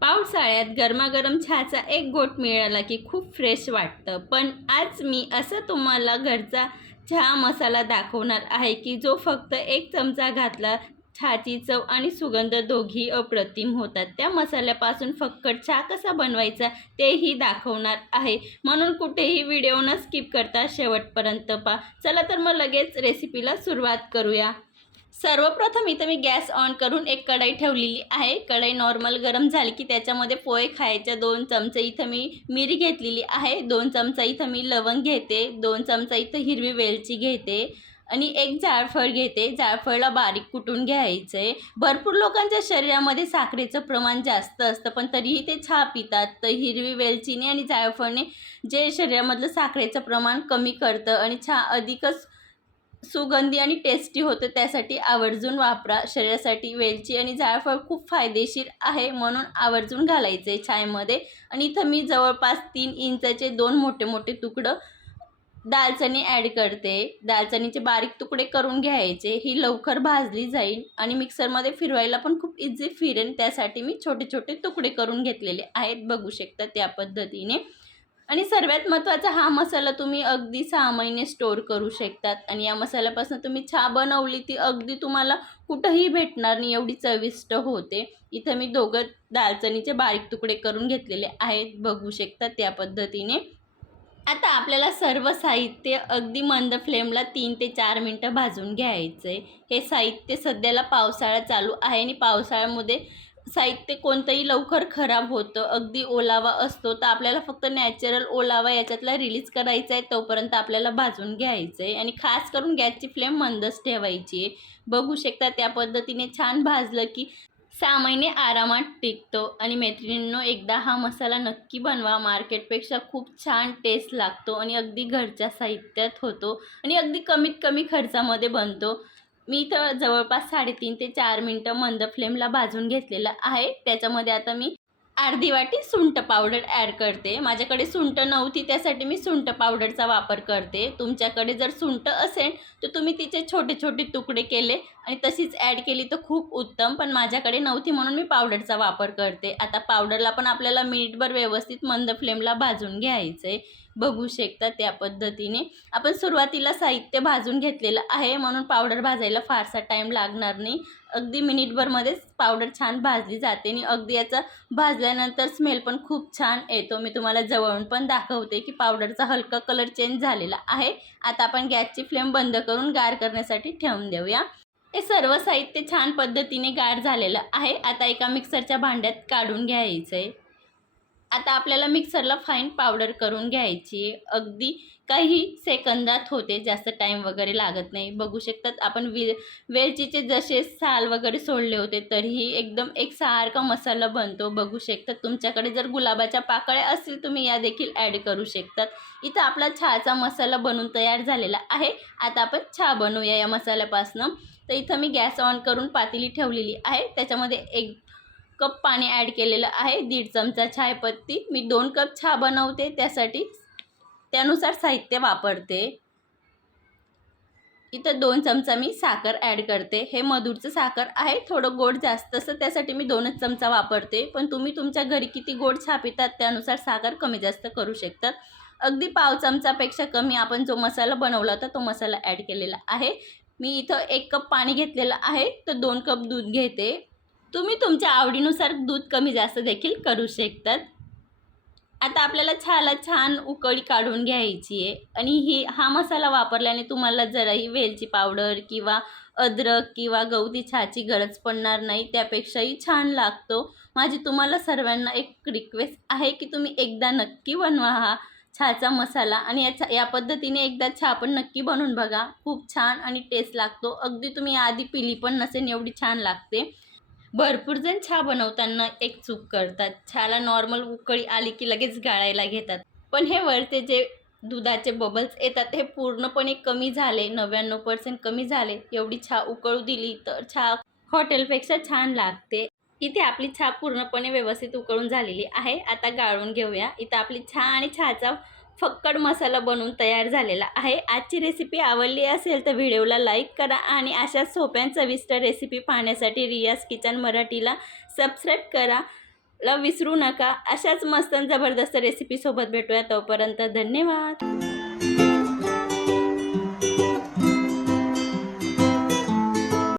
पावसाळ्यात गरमागरम चहाचा एक घोट मिळाला की खूप फ्रेश वाटतं. पण आज मी असं तुम्हाला घरचा चहा मसाला दाखवणार आहे की जो फक्त एक चमचा घातला चहाची चव आणि सुगंध दोघी अप्रतिम होतात. त्या मसाल्यापासून फक्कट चहा कसा बनवायचा तेही दाखवणार आहे. म्हणून कुठेही व्हिडिओ न स्किप करता शेवटपर्यंत पहा. चला तर मग लगेच रेसिपीला सुरुवात करूया. सर्वप्रथम इथं मी गॅस ऑन करून एक कढई ठेवलेली आहे. कढई नॉर्मल गरम झाली की त्याच्यामध्ये पोहे खायच्या 2 चमचे इथं मी मिरी घेतलेली आहे. 2 चमचा इथं मी लवंग घेते. 2 चमचा इथं हिरवी वेलची घेते आणि एक जायफळ घेते. जायफळला बारीक कुटून घ्यायचं आहे. भरपूर लोकांच्या शरीरामध्ये साखरेचं प्रमाण जास्त असतं पण तरीही ते चहा पितात. तर हिरवी वेलचीने आणि जायफळने जे शरीरामधलं साखरेचं प्रमाण कमी करतं आणि चहा अधिकच सुगंधी आणि टेस्टी होतं. त्यासाठी आवर्जून वापरा. शरीरासाठी वेलची आणि जायफळ खूप फायदेशीर आहे म्हणून आवर्जून घालायचं आहे चायमध्ये. आणि इथं मी जवळपास 3 इंचाचे 2 मोठे मोठे तुकडं दालचिनी ॲड करते. दालचिनीचे बारीक तुकडे करून घ्यायचे. ही लवकर भाजली जाईल आणि मिक्सरमध्ये फिरवायला पण खूप इझी फिरेल. त्यासाठी मी छोटे छोटे तुकडे करून घेतलेले आहेत. बघू शकता त्या पद्धतीने. आणि सर्वात महत्त्वाचा हा मसाला तुम्ही अगदी 6 महिने स्टोअर करू शकतात. आणि या मसाल्यापासून तुम्ही चहा बनवली ती अगदी तुम्हाला कुठंही भेटणार नाही, एवढी चविष्ट होते. इथं मी दोघं दालचिनीचे बारीक तुकडे करून घेतलेले आहेत. बघू शकता त्या पद्धतीने. आता आपल्याला सर्व साहित्य अगदी मंद फ्लेमला 3 ते 4 मिनटं भाजून घ्यायचं आहे. हे साहित्य सध्याला पावसाळा चालू आहे आणि पावसाळ्यामध्ये साहित्य कोणतंही लवकर खराब होतं. अगदी ओलावा असतो तर आपल्याला फक्त नॅचरल ओलावा याच्यातला रिलीज करायचा आहे. तोपर्यंत आपल्याला भाजून घ्यायचं आहे आणि खास करून गॅसची फ्लेम मंदच ठेवायची आहे. बघू शकता त्या पद्धतीने छान भाजलं की 6 महिने आरामात टिकतो. आणि मैत्रिणींनो, एकदा हा मसाला नक्की बनवा. मार्केटपेक्षा खूप छान टेस्ट लागतो आणि अगदी घरच्या साहित्यात होतो आणि अगदी कमीत कमी खर्चामध्ये बनतो. मी इथं जवळपास 3.5 ते 4 मिनटं मंद फ्लेमला भाजून घेतलेलं आहे. त्याच्यामध्ये आता मी अर्धी वाटी सुंठ पावडर ॲड करते. माझ्याकडे सुंठ नव्हती त्यासाठी मी सुंठ पावडरचा वापर करते. तुमच्याकडे जर सुंठ असेल तर तुम्ही तिचे छोटे छोटे तुकडे केले आणि तशीच ॲड केली तर खूप उत्तम. पण माझ्याकडे नव्हती म्हणून मी पावडरचा वापर करते. आता पावडरला पण आपल्याला मिनिटभर व्यवस्थित मंद फ्लेमला भाजून घ्यायचं आहे. बघू शकता त्या पद्धतीने. आपण सुरुवातीला साहित्य भाजून घेतलेलं आहे म्हणून पावडर भाजायला फारसा टाईम लागणार नाही. अगदी मिनिटभरमध्येच पावडर छान भाजली जाते आणि अगदी याचा भाजल्यानंतर स्मेल पण खूप छान येतो. मी तुम्हाला जवळून पण दाखवते की पावडरचा हलका कलर चेंज झालेला आहे. आता आपण गॅसची फ्लेम बंद करून गार करण्यासाठी ठेवून देऊया. हे सर्व साहित्य छान पद्धतीने गार झालेलं आहे. आता एका मिक्सरच्या भांड्यात काढून घ्यायचं आहे. आता आपल्याला मिक्सरला फाईन पावडर करून घ्यायची आहे. अगदी काही सेकंदात होते, जास्त टाईम वगैरे लागत नाही. बघू शकतात आपण वेलचीचे जसे साल वगैरे सोडले होते तरीही एकदम एकसारखा मसाला बनतो. बघू शकतात. तुमच्याकडे जर गुलाबाच्या पाकळ्या असतील तुम्ही या देखील ॲड करू शकतात. इथं आपला चहाचा मसाला बनून तयार झालेला आहे. आता आपण चहा बनवूया या मसाल्यापासून. तर इथं मी गॅस ऑन करून पातेली ठेवलेली आहे. त्याच्यामध्ये 1 कप पाणी ॲड केलेलं आहे. 1.5 चमचा चायपत्ती. मी 2 कप चहा बनवते त्यासाठी त्यानुसार साहित्य वापरते. इथं 2 चमचा मी साखर ॲड करते. हे मधुरचं साखर आहे. थोडं गोड जास्त असतं त्यासाठी मी 2च चमचा वापरते. पण तुम्ही तुमच्या घरी किती गोड चहा पितात त्यानुसार साखर कमी जास्त करू शकतात. अगदी पाव चमचापेक्षा कमी आपण जो मसाला बनवला होता तो मसाला ॲड केलेला आहे. मी इथं 1 कप पाणी घेतलेलं आहे तर 2 कप दूध घेते. तुम्ही तुमच्या आवडीनुसार दूध कमी जास्त देखील करू शकतात. आता आपल्याला चहाला छान उकळी काढून घ्यायची आहे. आणि हा मसाला वापरल्याने तुम्हाला जराही वेलची पावडर किंवा अद्रक किंवा गवती चहाची गरज पडणार नाही. त्यापेक्षाही छान लागतो. माझी तुम्हाला सर्वांना एक रिक्वेस्ट आहे की तुम्ही एकदा नक्की बनवा हा चहाचा मसाला आणि या पद्धतीने एकदा चहा पण नक्की बनवून बघा. खूप छान आणि टेस्ट लागतो. अगदी तुम्ही आधी पिली पण नसेल एवढी छान लागते. भरपूर जण चहा बनवताना एक चूक करतात. चहाला नॉर्मल उकळी आली की लगेच गाळायला घेतात. पण हे वरचे जे दुधाचे बबल्स येतात हे पूर्णपणे कमी झाले, 99% कमी झाले. एवढी चहा उकळू दिली तर चहा हॉटेलपेक्षा छान लागते. इथे आपली चहा पूर्णपणे व्यवस्थित उकळून झालेली आहे. आता गाळून घेऊया. इथं आपली चहा आणि चहाचा फक्कड मसाला बनवून तयार झालेला आहे. आजची रेसिपी आवडली असेल तर व्हिडिओला लाईक करा आणि अशा सोप्या चविष्ट रेसिपी पाहण्यासाठी रियाज किचन मराठीला सबस्क्राईब करा. ला विसरू नका. अशाच मस्त आणि जबरदस्त रेसिपीसोबत भेटूया. तोपर्यंत धन्यवाद.